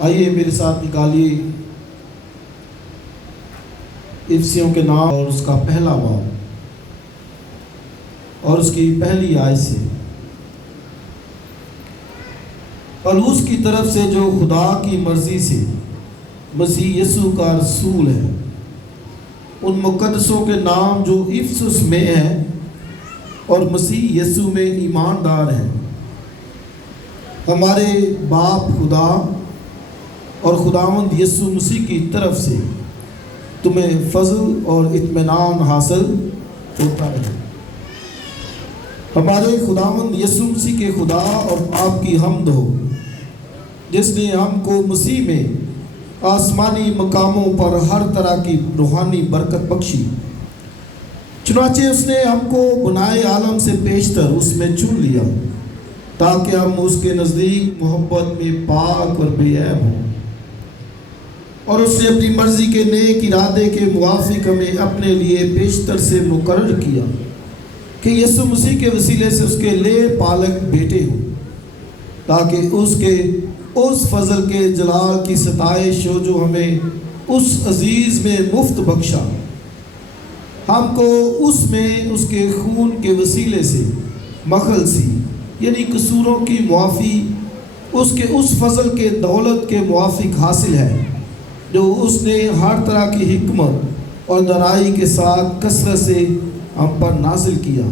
آئیے میرے ساتھ نکالیے افسیوں کے نام اور اس کا پہلا باب اور اس کی پہلی آیت سے۔ پولس کی طرف سے جو خدا کی مرضی سے مسیح یسوع کا رسول ہے، ان مقدسوں کے نام جو افسس میں ہیں اور مسیح یسوع میں ایماندار ہیں، ہمارے باپ خدا اور خداوند یسوع مسیح کی طرف سے تمہیں فضل اور اطمینان حاصل ہوتا رہے۔ ہمارے خداوند یسوع مسیح کے خدا اور آپ کی حمد ہو، جس نے ہم کو مسیح میں آسمانی مقاموں پر ہر طرح کی روحانی برکت بخشی۔ چنانچہ اس نے ہم کو بنائے عالم سے پیشتر اس میں چن لیا، تاکہ ہم اس کے نزدیک محبت میں پاک اور بے عیب ہوں، اور اس نے اپنی مرضی کے نیک ارادے کے موافق ہمیں اپنے لیے بیشتر سے مقرر کیا کہ یسوع مسیح کے وسیلے سے اس کے لے پالک بیٹے ہوں، تاکہ اس کے اس فضل کے جلال کی ستائش ہو جو ہمیں اس عزیز میں مفت بخشا۔ ہم کو اس میں اس کے خون کے وسیلے سے مخلصی یعنی قصوروں کی معافی اس کے اس فضل کے دولت کے موافق حاصل ہے جو اس نے ہر طرح کی حکمت اور دانائی کے ساتھ کثرت سے ہم پر نازل کیا۔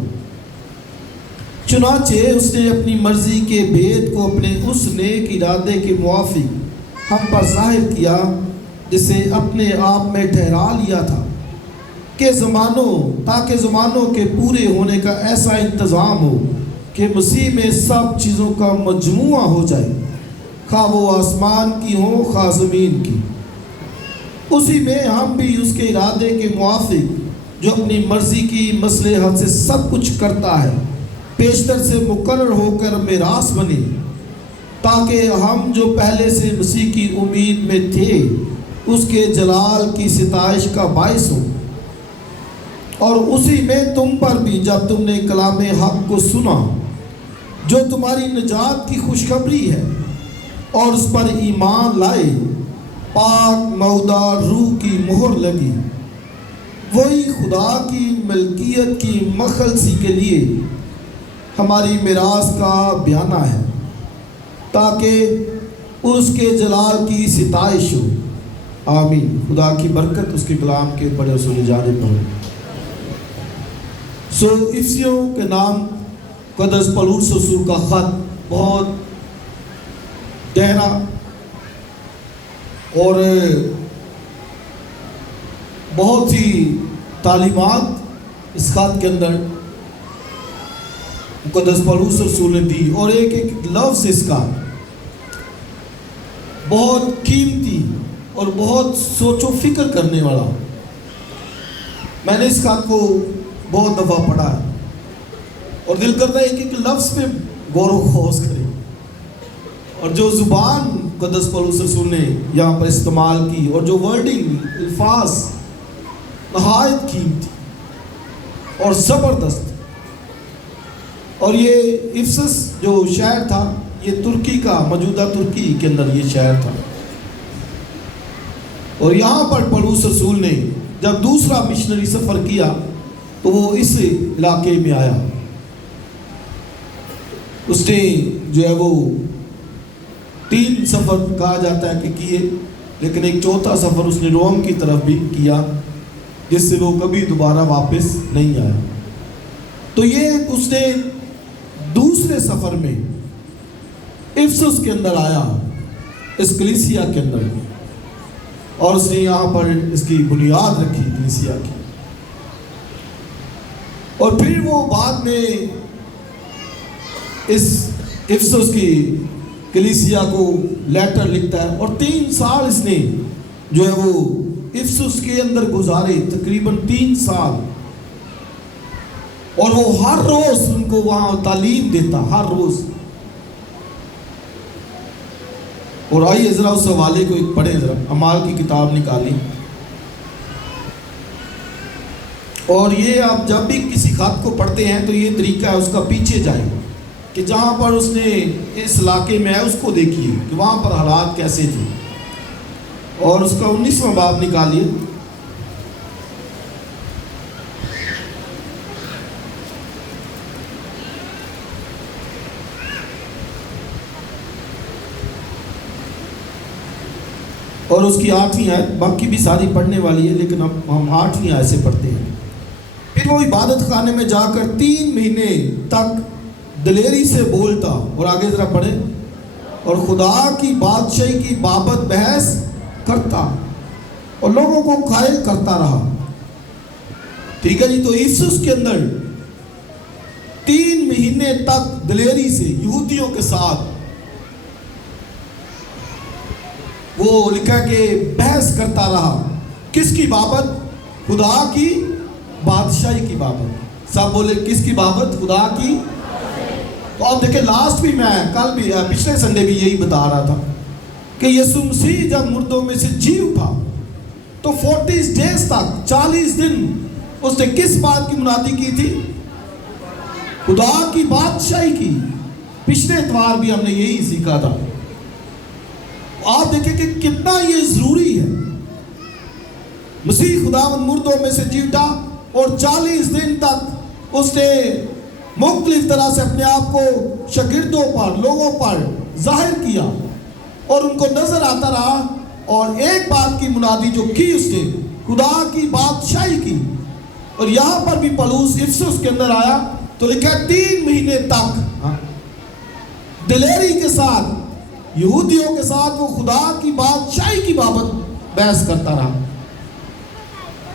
چنانچہ اس نے اپنی مرضی کے بھید کو اپنے اس نیک ارادے کے موافق ہم پر ظاہر کیا، جسے اپنے آپ میں ٹھہرا لیا تھا کہ تاکہ زمانوں کے پورے ہونے کا ایسا انتظام ہو کہ مسیح میں سب چیزوں کا مجموعہ ہو جائے، خواہ وہ آسمان کی ہو خواہ زمین کی۔ اسی میں ہم بھی اس کے ارادے کے موافق جو اپنی مرضی کی مصلحت سے سب کچھ کرتا ہے، پیشتر سے مقرر ہو کر میراث بنے، تاکہ ہم جو پہلے سے مسیح کی امید میں تھے اس کے جلال کی ستائش کا باعث ہوں۔ اور اسی میں تم پر بھی جب تم نے کلام حق کو سنا جو تمہاری نجات کی خوشخبری ہے، اور اس پر ایمان لائے، پاک مودہ روح کی مہر لگی، وہی خدا کی ملکیت کی مخلصی کے لیے ہماری میراث کا بیانہ ہے، تاکہ اس کے جلال کی ستائش ہو۔ آمین۔ خدا کی برکت اس کے کلام کے بڑے اصول جانب ہو۔ افسیوں کے نام قدس پولس رسول کا خط بہت گہرا اور بہت سی تعلیمات اس خط کے اندر قدس پولس رسول نے دی، اور ایک ایک لفظ اس کا بہت قیمتی اور بہت سوچ و فکر کرنے والا۔ میں نے اس خط کو بہت دفعہ پڑھا ہے اور دل کرتا ہے ایک ایک لفظ پہ غور و خوض کرے، اور جو زبان قدس پولس رسول نے یہاں پر استعمال کی اور جو ورڈنگ الفاظ نہایت قیمتی اور زبردست۔ اور یہ افسس جو شہر تھا، یہ ترکی کا موجودہ ترکی کے اندر یہ شہر تھا، اور یہاں پر پولس رسول نے جب دوسرا مشنری سفر کیا تو وہ اس علاقے میں آیا۔ اس نے جو ہے وہ 3 سفر کہا جاتا ہے کہ کیے، لیکن ایک چوتھا سفر اس نے روم کی طرف بھی کیا، جس سے وہ کبھی دوبارہ واپس نہیں آیا۔ تو یہ اس نے دوسرے سفر میں افسس کے اندر آیا، اس کلیسیا کے اندر، اور اس نے یہاں پر اس کی بنیاد رکھی کلیسیا کی، اور پھر وہ بعد میں اس افسس کی کلیسیا کو لیٹر لکھتا ہے، اور 3 سال اس نے جو ہے وہ افسس کے اندر گزارے، تقریباً 3 سال، اور وہ ہر روز ان کو وہاں تعلیم دیتا، ہر روز۔ اور آئیے ذرا اس حوالے کو ایک پڑھیں، ذرا اعمال کی کتاب نکالی، اور یہ آپ جب بھی کسی خط کو پڑھتے ہیں تو یہ طریقہ ہے اس کا پیچھے جائیں کہ جہاں پر اس نے اس علاقے میں ہے اس کو دیکھیے کہ وہاں پر حالات کیسے تھے، اور اس کا 19واں باب نکالیے۔ اور اس کی 8ویں آیت، باقی بھی ساری پڑھنے والی ہے لیکن اب ہم 8ویں آیت سے پڑھتے ہیں۔ پھر وہ عبادت خانے میں جا کر 3 مہینے تک دلیری سے بولتا، اور آگے ذرا پڑھیں، اور خدا کی بادشاہی کی بابت بحث کرتا اور لوگوں کو قائل کرتا رہا۔ ٹھیک ہے جی، تو افسس کے اندر 3 مہینے تک دلیری سے یہودیوں کے ساتھ وہ لکھا کہ بحث کرتا رہا، کس کی بابت؟ خدا کی بادشاہی کی بابت۔ سب بولے کس کی بابت؟ خدا کی۔ تو آپ دیکھیں لاسٹ بھی میں کل بھی پچھلے سنڈے بھی یہی بتا رہا تھا کہ یسوع مسیح جب مردوں میں سے جی اٹھا تو 40 ڈیز تک 40 دن اس نے کس بات کی منادی کی تھی؟ خدا کی بادشاہی کی۔ پچھلے اتوار بھی ہم نے یہی سیکھا تھا۔ آپ دیکھیں کہ کتنا یہ ضروری ہے۔ مسیح خداوند مردوں میں سے جی اٹھا اور 40 دن تک اس نے مختلف طرح سے اپنے آپ کو شاگردوں پر، لوگوں پر ظاہر کیا اور ان کو نظر آتا رہا، اور ایک بات کی منادی جو کی اس نے، خدا کی بادشاہی کی۔ اور یہاں پر بھی پولس افسس کے اندر آیا تو لکھا 3 مہینے تک دلیری کے ساتھ یہودیوں کے ساتھ وہ خدا کی بادشاہی کی بابت بحث کرتا رہا۔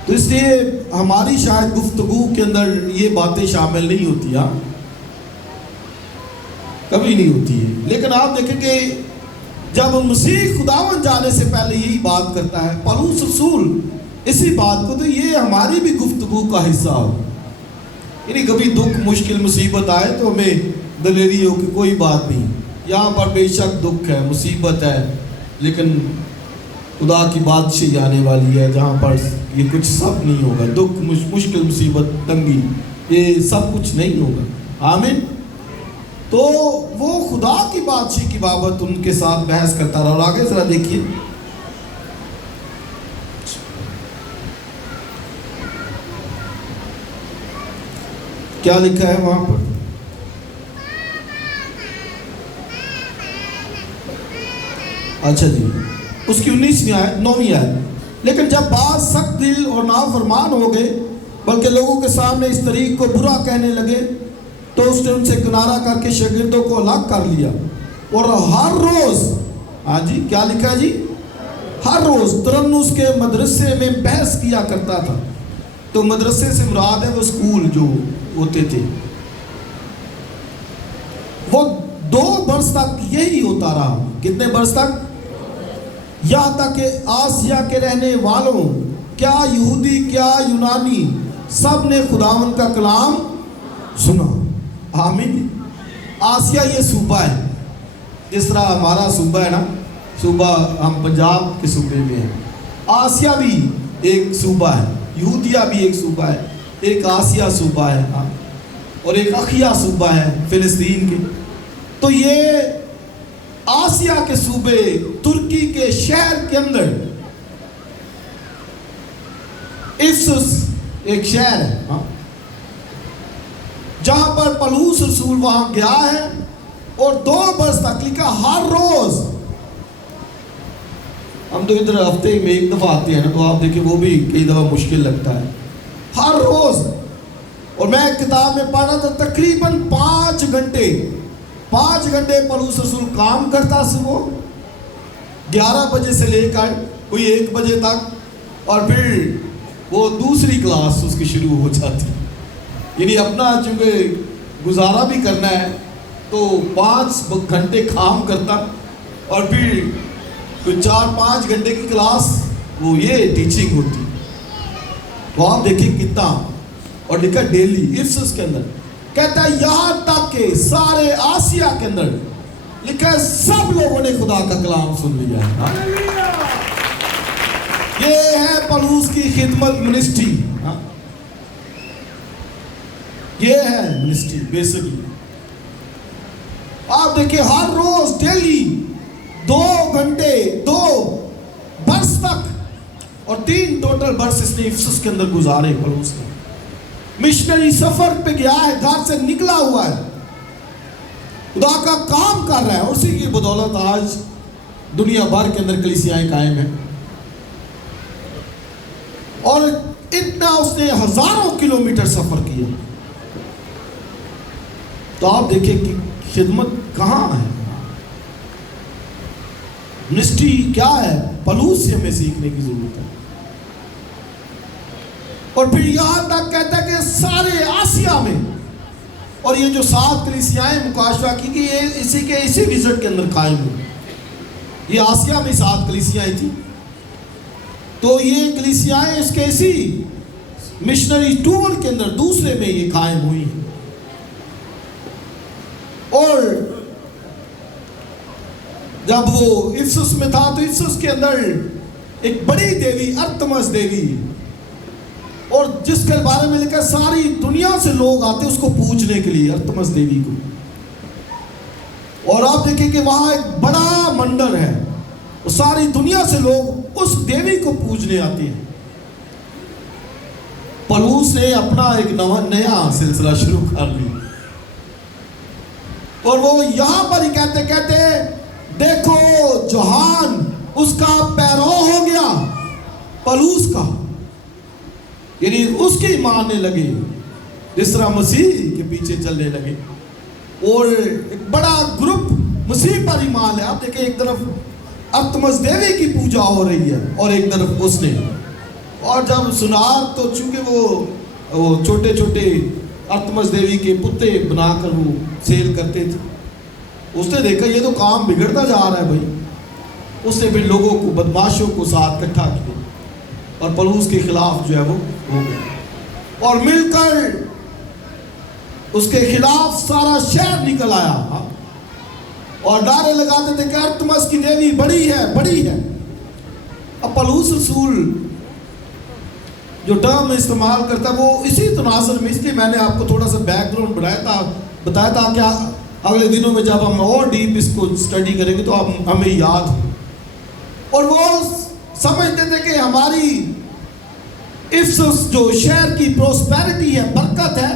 تو اس لیے ہماری شاید گفتگو کے اندر یہ باتیں شامل نہیں ہوتی، کبھی نہیں ہوتی ہے، لیکن آپ دیکھیں کہ جب مسیح خداوند جانے سے پہلے یہی بات کرتا ہے پولس رسول اسی بات کو، تو یہ ہماری بھی گفتگو کا حصہ ہو۔ یعنی کبھی دکھ، مشکل، مصیبت آئے تو ہمیں دلیری ہو کہ کوئی بات نہیں، یہاں پر بے شک دکھ ہے، مصیبت ہے، لیکن خدا کی بادشاہی آنے والی ہے جہاں پر یہ کچھ سب نہیں ہوگا۔ دکھ، مشکل، مصیبت، تنگی، یہ سب کچھ نہیں ہوگا۔ آمین۔ تو وہ خدا کی بادشاہی کی بابت ان کے ساتھ بحث کرتا رہا۔ اور آگے ذرا دیکھیے، کیا لکھا ہے وہاں پر؟ اچھا جی، اس کی 19ویں آیت، 9ویں آیت، لیکن جب بعض سخت دل اور نافرمان ہو گئے بلکہ لوگوں کے سامنے اس طریق کو برا کہنے لگے تو اس نے ان سے کنارہ کر کے شاگردوں کو الگ کر لیا، اور ہر روز، ہاں جی کیا لکھا ہے جی، ہر روز ترنس کے مدرسے میں بحث کیا کرتا تھا۔ تو مدرسے سے مراد ہے وہ اسکول جو ہوتے تھے۔ وہ 2 برس تک یہی ہوتا رہا۔ کتنے برس تک؟ یہاں تک کہ آسیا کے رہنے والوں، کیا یہودی کیا یونانی، سب نے خداوند کا کلام سنا۔ آمین۔ آسیا یہ صوبہ ہے، جس طرح ہمارا صوبہ ہے نا، صوبہ ہم پنجاب کے صوبے میں ہیں، آسیا بھی ایک صوبہ ہے، یہودیہ بھی ایک صوبہ ہے، ایک آسیا صوبہ ہے، اور ایک اخیا صوبہ ہے فلسطین کے۔ تو یہ آسیا کے صوبے ترکی کے شہر کے اندر افسس ایک شہر ہے جہاں پر پولس رسول وہاں گیا ہے، اور 2 برس تک لکھا ہر روز۔ ہم تو ادھر ہفتے میں 1 دفعہ آتے ہیں نا، تو آپ دیکھیں وہ بھی کئی دفعہ مشکل لگتا ہے، ہر روز۔ اور میں کتاب میں پڑھ رہا تھا تقریباً 5 گھنٹے پولس رسول کام کرتا صبح 11 بجے سے لے کر کوئی 1 بجے تک، اور پھر وہ دوسری کلاس اس کی شروع ہو جاتی۔ یعنی اپنا چونکہ گزارا بھی کرنا ہے تو 5 گھنٹے کام کرتا، اور پھر کوئی 4-5 گھنٹے کی کلاس وہ یہ ٹیچنگ ہوتی۔ تو آپ دیکھیں کتنا، اور لکھا ڈیلی افسس کے اندر، کہتا ہے یہاں تک کہ سارے آسیا کے اندر لکھا ہے سب لوگوں نے خدا کا کلام سن لیا ہے۔ یہ ہے پولس کی خدمت، منسٹری، یہ ہے منسٹری بیسکلی۔ آپ دیکھیں ہر روز ڈیلی 2 گھنٹے 2 برس تک اور 3 ٹوٹل برس اس نے افسس کے اندر گزارے. پولس نے مشنری سفر پہ گیا ہے, گھر سے نکلا ہوا ہے, خدا کا کام کر رہا ہے. اسی کی بدولت آج دنیا بھر کے اندر کلیسیائیں قائم ہیں. اور اتنا اس نے ہزاروں کلومیٹر سفر کیا. تو آپ دیکھیں کہ خدمت کہاں ہے, منسٹری کیا ہے, پولس سے ہمیں سیکھنے کی ضرورت ہے. اور پھر یہاں تک کہتا ہے کہ سارے آسیا میں, اور یہ جو 7 کلیسیائیں مکاشفہ کی کہ یہ اسی وزٹ کے اندر قائم ہوئی. یہ آسیا میں 7 کلیسیائیں تھیں, تو یہ کلیسیائیں اس کے اسی مشنری ٹور کے اندر دوسرے میں یہ قائم ہوئی ہیں. اور جب وہ افسس میں تھا تو افسس کے اندر ایک بڑی دیوی ارتمس دیوی, اور جس کے بارے میں لکھا ساری دنیا سے لوگ آتے اس کو پوجنے کے لیے, ارتمس دیوی کو. اور آپ دیکھیں کہ وہاں ایک بڑا مندر ہے, ساری دنیا سے لوگ اس دیوی کو پوجنے آتے ہیں. پولس نے اپنا ایک نیا سلسلہ شروع کر لیا, اور وہ یہاں پر ہی کہتے دیکھو جہان اس کا پیرو ہو گیا, پولس کا, یعنی اس کی ماننے لگے جس طرح مسیح کے پیچھے چلنے لگے. اور ایک بڑا گروپ مسیح پر ایمان ہے. آپ دیکھیں ایک طرف ارتمس دیوی کی پوجا ہو رہی ہے اور ایک طرف اس نے, اور جب سنار تو چونکہ وہ چھوٹے چھوٹے ارتمس دیوی کے پتے بنا کر وہ سیل کرتے تھے, اس نے دیکھا یہ تو کام بگڑتا جا رہا ہے بھائی. اس نے پھر لوگوں کو, بدماشوں کو ساتھ اکٹھا کیا اور پولس کے خلاف جو ہے وہ ہو گیا, اور مل کر اس کے خلاف سارا شہر نکل آیا اور نعرے لگاتے تھے کہ ارتمس کی دیوی بڑی ہے, بڑی ہے. اب پولس رسول جو ٹرم استعمال کرتا ہے وہ اسی تناظر میں, اس لیے میں نے آپ کو تھوڑا سا بیک گراؤنڈ بتایا تھا کہ اگلے دنوں میں جب ہم اور ڈیپ اس کو اسٹڈی کریں گے تو ہمیں یاد ہو. اور وہ سمجھتے تھے کہ ہماری افسس جو شہر کی پروسپیرٹی ہے, برکت ہے,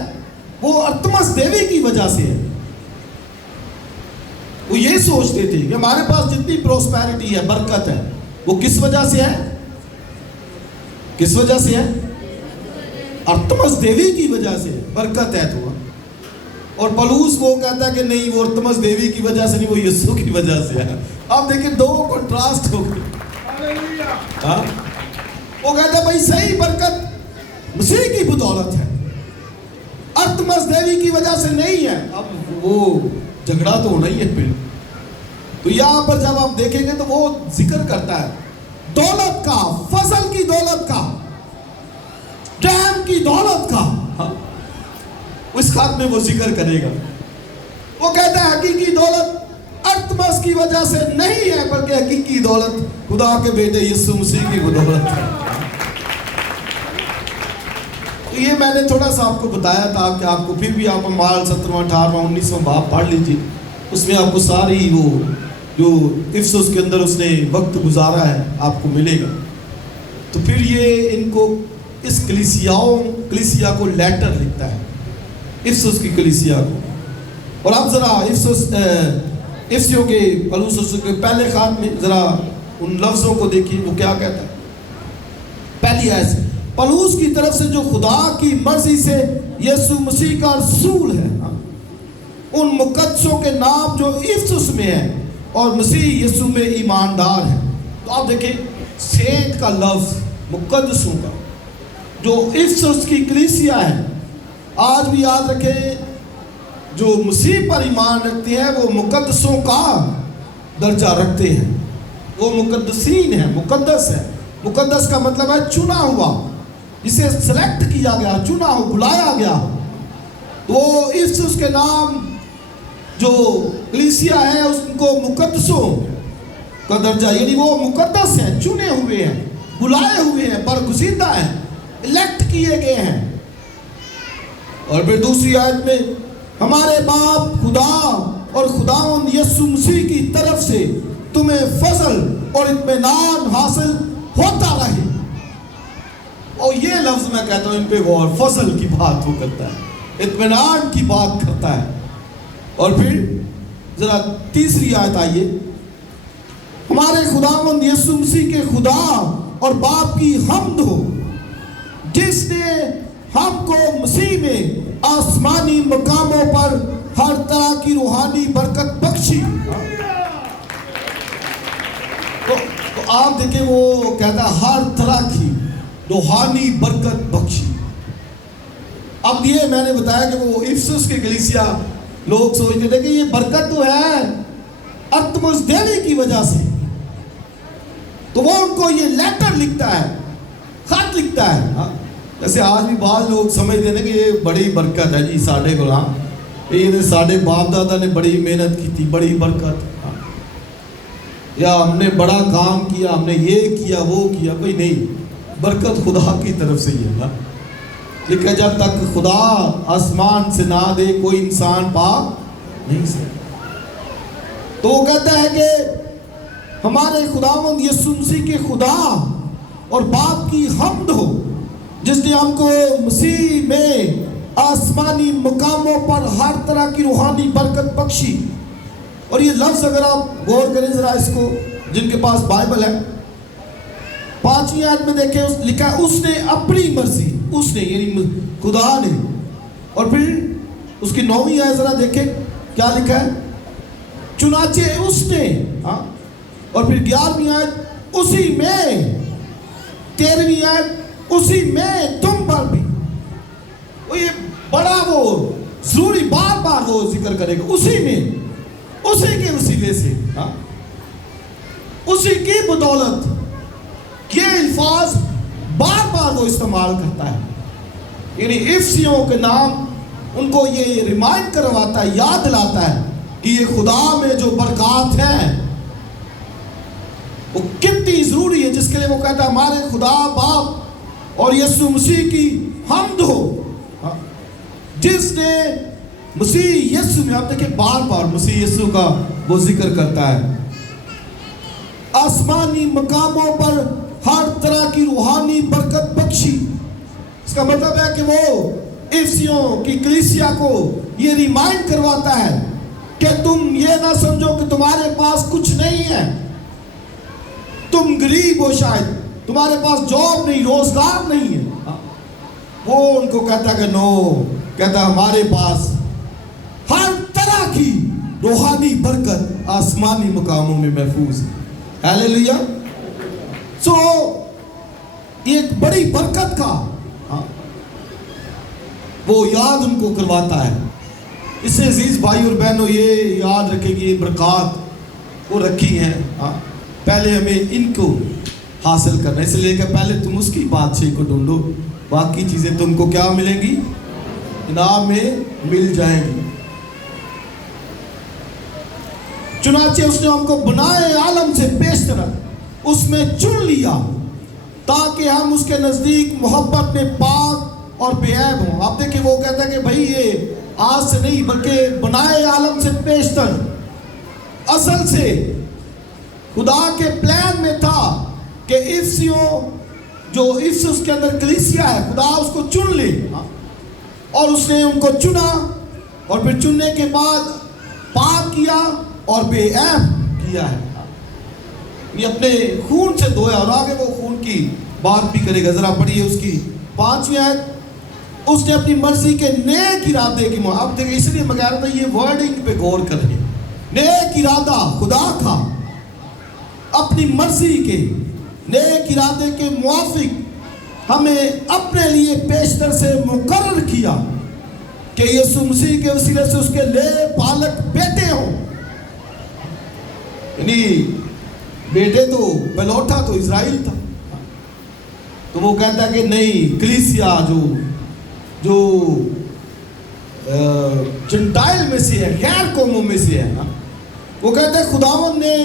وہ ارتمس دیوی کی وجہ سے ہے. وہ یہ سوچتے تھے کہ ہمارے پاس جتنی پروسپیرٹی ہے, برکت ہے, وہ کس وجہ سے ہے, کس وجہ سے ہے, ارتمس دیوی کی وجہ سے برکت ہے. تو اور پولس وہ کہتا ہے کہ نہیں, وہ ارتمس دیوی کی وجہ سے نہیں, وہ یسوع کی وجہ سے ہے. آپ دیکھیں دو کنٹراسٹ ہو گئے. وہ کہتا ہے بھائی صحیح برکت مسیح کی بدولت ہے, ارتمس دیوی کی وجہ سے نہیں ہے. اب وہ جھگڑا تو ہونا ہی ہے پھر. تو یہاں پر جب آپ دیکھیں گے تو وہ ذکر کرتا ہے دولت کا, فضل کی دولت کا, رحم کی دولت کا. اس خط میں وہ ذکر کرے گا. وہ کہتا ہے حقیقی دولت ارتمس کی وجہ سے نہیں ہے, بلکہ حقیقی دولت خدا کے بیٹے یسوع مسیح کی بدولت ہے. تو یہ میں نے تھوڑا سا آپ کو بتایا تھا کہ آپ کو پھر بھی آپ اعمال 17واں 18واں 19واں باب پڑھ لیجیے, اس میں آپ کو ساری وہ جو افسس کے اندر اس نے وقت گزارا ہے آپ کو ملے گا. تو پھر یہ ان کو اس کلیسیا کو لیٹر لکھتا ہے, افسس کی کلیسیا کو. اور آپ ذرا افسیوں کے پولس کے پہلے خط میں ذرا ان لفظوں کو دیکھیے, وہ کیا کہتا ہے. پہلی آیت سے, پولس کی طرف سے جو خدا کی مرضی سے یسوع مسیح کا رسول ہے, ان مقدسوں کے نام جو افسس میں ہے اور مسیح یسوع میں ایماندار ہے. تو آپ دیکھیں سینٹ کا لفظ, مقدسوں کا, جو افسس کی کلیسیا ہے. آج بھی یاد رکھیں جو مسیح پر ایمان رکھتے ہیں وہ مقدسوں کا درجہ رکھتے ہیں, وہ مقدسین ہیں, مقدس ہے. مقدس کا مطلب ہے چنا ہوا, جسے سلیکٹ کیا گیا, چنا ہو, بلایا گیا. وہ افسس کے نام جو کلیسیا ہے اس کو مقدسوں کا درجہ, یعنی وہ مقدس ہیں, چنے ہوئے ہیں, بلائے ہوئے ہیں, برگزیدہ ہیں, الیکٹ کیے گئے ہیں. اور پھر دوسری آیت میں ہمارے باپ خدا اور خداوند یسوع مسیح کی طرف سے تمہیں فضل اور اطمینان حاصل ہوتا رہے. اور یہ لفظ میں کہتا ہوں ان پہ غور، فضل کی بات وہ کرتا ہے، اطمینان کی بات کرتا ہے. اور پھر ذرا تیسری آیت آئیے. ہمارے خداوند یسوع مسیح کے خدا اور باپ کی حمد ہو جس نے ہم کو مسیح میں آسمانی مقاموں پر ہر طرح کی روحانی برکت بخشی. تو آپ دیکھیں وہ کہتا ہے ہر طرح کی روحانی برکت بخشی. اب یہ میں نے بتایا کہ وہ افسس کے کلیسیا لوگ سوچتے تھے کہ یہ برکت تو ہے ارتمس دیوی کی وجہ سے، تو وہ ان کو یہ لیٹر لکھتا ہے، خط لکھتا ہے. جیسے آج بھی بعض لوگ سمجھتے ہیں کہ یہ بڑی برکت ہے جی ساڑھے غلام، یہ ساڑھے باپ دادا نے بڑی محنت کی تھی، بڑی برکت، یا ہم نے بڑا کام کیا، ہم نے یہ کیا وہ کیا. کوئی نہیں، برکت خدا کی طرف سے ہی ہے. لیکن جب تک خدا آسمان سے نہ دے کوئی انسان پا نہیں سکتا. تو وہ کہتا ہے کہ ہمارے خداوند یسوع مسیح کے خدا اور باپ کی حمد ہو جس نے ہم کو مسیح میں آسمانی مقاموں پر ہر طرح کی روحانی برکت بخشی. اور یہ لفظ اگر آپ غور کریں ذرا اس کو، جن کے پاس بائبل ہے، 5ویں آیت میں دیکھیں لکھا ہے اس نے اپنی مرضی، اس نے یعنی خدا نے. اور پھر اس کی 9ویں آیت ذرا دیکھیں کیا لکھا ہے، چنانچہ اس نے. اور پھر 11ویں آیت اسی میں، 13ویں آیت اسی میں تم پر بھی. وہ یہ بڑا وہ ضروری بار بار وہ ذکر کرے گا، اسی میں، اسی کے وسیلے سے، اسی کی بدولت. یہ الفاظ بار بار وہ استعمال کرتا ہے. یعنی افسیوں کے نام ان کو یہ ریمائنڈ کرواتا ہے، یاد دلاتا ہے کہ یہ خدا میں جو برکات ہیں وہ کتنی ضروری ہے، جس کے لیے وہ کہتا ہے ہمارے خدا باپ اور یسوع مسیح کی حمد ہو جس نے مسیح یسوع میں، آپ دیکھیں بار بار مسیح یسوع کا وہ ذکر کرتا ہے، آسمانی مقاموں پر ہر طرح کی روحانی برکت بخشی. اس کا مطلب ہے کہ وہ افسیوں کی کلیسیا کو یہ ریمائنڈ کرواتا ہے کہ تم یہ نہ سمجھو کہ تمہارے پاس کچھ نہیں ہے، تم غریب ہو، شاید تمہارے پاس جاب نہیں، روزگار نہیں ہے. وہ ان کو کہتا ہے کہ نو، کہتا ہے ہمارے پاس ہر طرح کی روحانی برکت آسمانی مقاموں میں محفوظ ہے. ہیلیلویا. سو یہ ایک بڑی برکت کا وہ یاد ان کو کرواتا ہے. اس سے عزیز بھائی اور بہنوں یہ یاد رکھیں کہ یہ برکات وہ رکھی ہیں، پہلے ہمیں ان کو حاصل کرنا ہے. اس لیے کہ پہلے تم اس کی بادشاہی کو ڈھونڈو، باقی چیزیں تم کو کیا ملیں گی؟ انعام میں مل جائیں گی. چنانچہ اس نے ہم کو بنائے عالم سے پیشتر اس میں چن لیا تاکہ ہم اس کے نزدیک محبت میں پاک اور بے عیب ہوں. آپ دیکھیں وہ کہتا ہے کہ بھائی یہ آج سے نہیں بلکہ بنائے عالم سے پیشتر، اصل سے خدا کے پلان میں تھا کہ افسیوں جو افسس کے اندر کلیسیا ہے خدا اس کو چن لے، اور اس نے ان کو چنا اور پھر چننے کے بعد پاک کیا اور بے عیب کیا ہے. یہ اپنے خون سے دھویا، اور آگے وہ خون کی بات بھی کرے گا. ذرا پڑھیے اس کی 5ویں آیت. اس نے اپنی مرضی کے نیک ارادے کی آپ دیکھیں، اس لیے میں کہہ رہا تھا یہ ورڈنگ پہ غور کریں. نیک ارادہ خدا کا اپنی مرضی کے نیک ارادے کے موافق ہمیں اپنے لیے بیشتر سے مقرر کیا کہ یسوع مسیح کے وسیلے سے اس کے لے پالک بیٹے ہوں. یعنی بیٹے تو پلوٹا تو اسرائیل تھا، تو وہ کہتا ہے کہ نہیں، کلیسیا جو جنٹائل میں سے ہے، غیر قوموں میں سے ہے، وہ کہتا ہے خداوند نے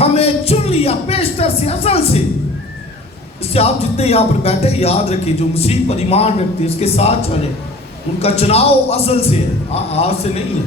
ہمیں چن لیا بیشتر سے، اصل سے. اس سے آپ جتنے یہاں پر بیٹھے یاد رکھیں، جو مسیح پر ایمان رکھتے ہیں اس کے ساتھ چلیں، ان کا چناؤ اصل سے ہے، آج سے نہیں ہے.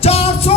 400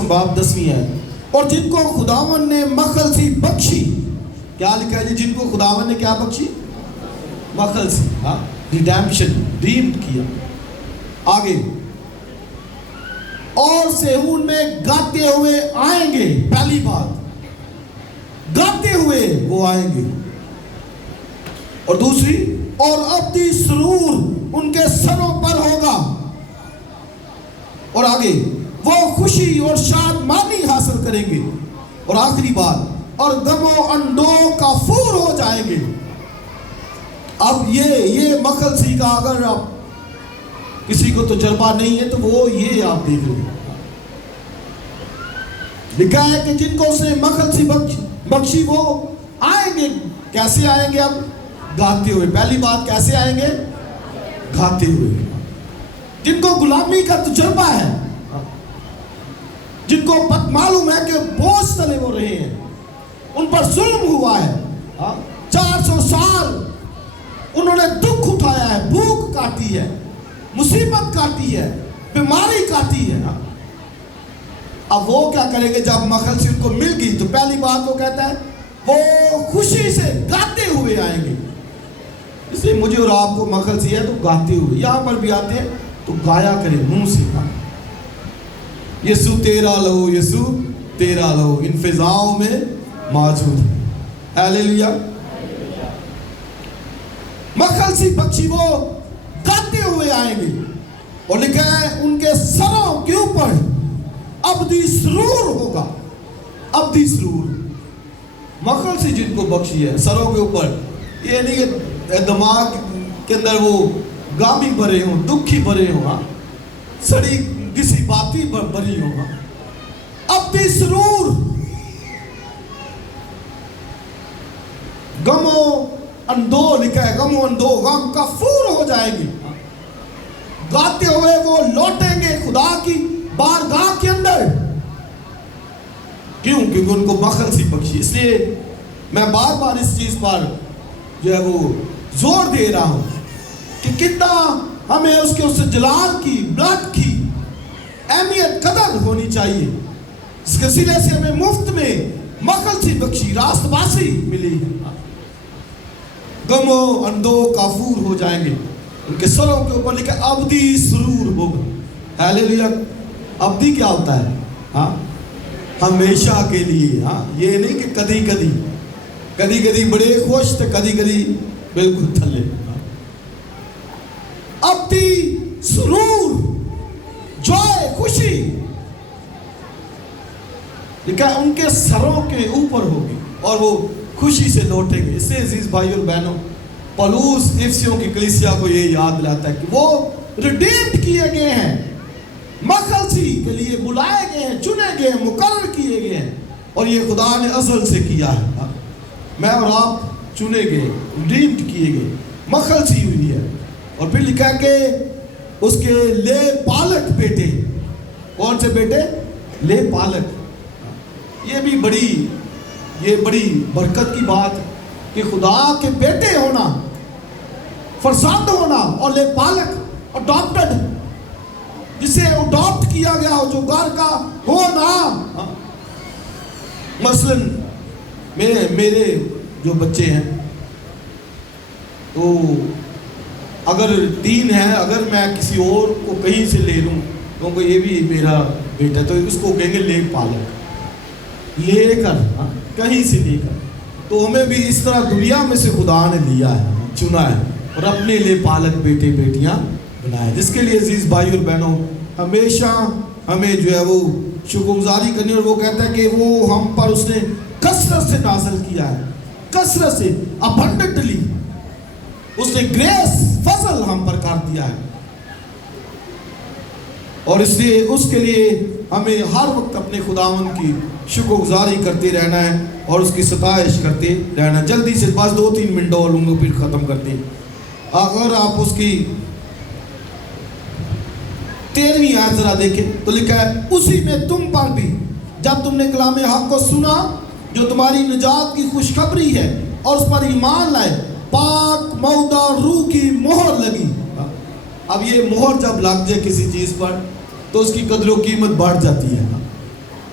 25 باب 10ویں ہے. اور جن کو خداوند نے مخلصی بخشی, کیا لکھا ہے جی؟ جن کو خداوند نے کیا بخشی؟ مخلصی, ہاں, ریڈیمپشن, ریڈیمڈ کیا. آگے, اور صہیون میں گاتے ہوئے آئیں گے. پہلی بات, گاتے ہوئے وہ آئیں گے. اور دوسری, اور ابدی سرور ان کے سروں پر ہوگا. اور آگے, وہ خوشی اور شادمانی حاصل کریں گے. اور آخری بات, اور غم و اندوہ کافور ہو جائیں گے. اب یہ مخلصی کا اگر آپ کسی کو تجربہ نہیں ہے تو وہ یہ آپ دیکھ رہے ہیں. لکھا ہے کہ جن کو اس نے مخلصی بخشی وہ آئیں گے. کیسے آئیں گے؟ اب گاتے ہوئے. پہلی بات, کیسے آئیں گے؟ گاتے ہوئے. جن کو غلامی کا تجربہ ہے, جن کو معلوم ہے کہ بوجھ تلے ہو رہے ہیں, ان پر ظلم ہوا ہے, 400 سال انہوں نے دکھ اٹھایا ہے, بھوک کاٹی ہے, مصیبت کاٹی ہے, بیماری کاٹی ہے. اب وہ کیا کریں گے جب مخلصی ان کو مل گئی؟ تو پہلی بات وہ کہتا ہے وہ خوشی سے گاتے ہوئے آئیں گے. اس لیے مجھے اور آپ کو مخلصی ہے تو گاتے ہوئے. یہاں پر بھی آتے ہیں تو گایا کریں منہ سے, یسوع تیرا لہو, یسوع تیرا لہو ان فضاؤں میں موجود ہے. ہیلیلویا. مخلصی بخشی وہ گاتے ہوئے آئیں گے. اور لکھا ہے ان کے سروں کے اوپر ابدی سرور ہوگا. ابدی سرور. مخلصی جن کو بخشی ہے سروں کے اوپر, یہ نہیں کہ دماغ کے اندر وہ غامی بھرے ہوں, دکھی بھرے ہوں, سڑی کسی باتی بھری ہوں. ابدی سرور, غم و اندوہ. لکھا ہے غم و اندوہ, غم کافور ہو جائیں گے. گاتے ہوئے وہ لوٹیں گے خدا کی بارگاہ کے اندر. کیوں؟ کیونکہ ان کو مخلصی بخشی. اس لیے میں بار بار اس چیز پر جو ہے وہ زور دے رہا ہوں کہ کتنا ہمیں اس کے جلال کی, بلڈ کی اہمیت قدر ہونی چاہیے. اس کے سلے سے ہمیں مفت میں مخلصی بخشی, راست باسی ملی. غم و اندوہ کافور ہو جائیں گے. ان کے سروں کے اوپر لکھا ابدی سرور ہوگا. ہیلیلویا. ابدی کیا ہوتا ہے؟ ہاں, ہمیشہ کے لیے. ہاں, یہ نہیں کہ کدی کدی بڑے خوش تھے, کدی بالکل تھلے. ابدی سرور, جوائے, خوشی. لکھا ہے ان کے سروں کے اوپر ہوگی اور وہ خوشی سے لوٹیں گے. اس سے عزیز بھائی اور بہنوں, پولس افسیوں کی کلیسیا کو یہ یاد دلاتا ہے کہ وہ ریڈیمڈ کیے گئے ہیں, مخلصی کے لیے بلائے گئے ہیں, چنے گئے ہیں, مقرر کیے گئے ہیں. اور یہ خدا نے ازل سے کیا ہے. میں اور آپ چنے گئے, ریڈیمڈ کیے گئے, مخلصی ہوئی ہے. اور پھر لکھا ہے کہ اس کے لے پالک بیٹے. کون سے بیٹے؟ لے پالک. یہ بڑی برکت کی بات ہے کہ خدا کے بیٹے ہونا, فرزند ہونا, اور لے پالک, اڈاپٹڈ, جسے اڈاپٹ کیا گیا ہو, جو گھر کا ہونا. مثلاً میرے جو بچے ہیں تو اگر 3 ہیں, اگر میں کسی اور کو کہیں سے لے لوں کیونکہ یہ بھی میرا بیٹا, تو اس کو کہیں گے لے پالک, لے کر, کہیں سے لے کر. تو ہمیں بھی اس طرح دنیا میں سے خدا نے لیا ہے, چنا ہے, اور اپنے لے پالک بیٹے بیٹیاں بنائے. جس کے لیے عزیز بھائی اور بہنوں ہمیشہ ہمیں جو ہے وہ شکر گزاری کرنی. اور وہ کہتا ہے کہ وہ ہم پر اس نے کثرت سے نازل کیا ہے, کثرت سے, ابنڈنٹلی اس نے گریس, فضل ہم پر کر دیا ہے. اور اس لیے اس کے لیے ہمیں ہر وقت اپنے خداوند کی شکر گزاری کرتے رہنا ہے اور اس کی ستائش کرتے رہنا. جلدی سے بس 2-3 منٹ اور لوں گے پھر ختم کرتے ہیں. اگر آپ اس کی 13ویں آیت ذرا دیکھیں تو لکھا ہے اسی میں تم پر بھی جب تم نے کلام حق کو سنا جو تمہاری نجات کی خوشخبری ہے اور اس پر ایمان لائے, پاک مودہ روح کی مہر لگی. اب یہ مہر جب لگ جائے کسی چیز پر تو اس کی قدر و قیمت بڑھ جاتی ہے.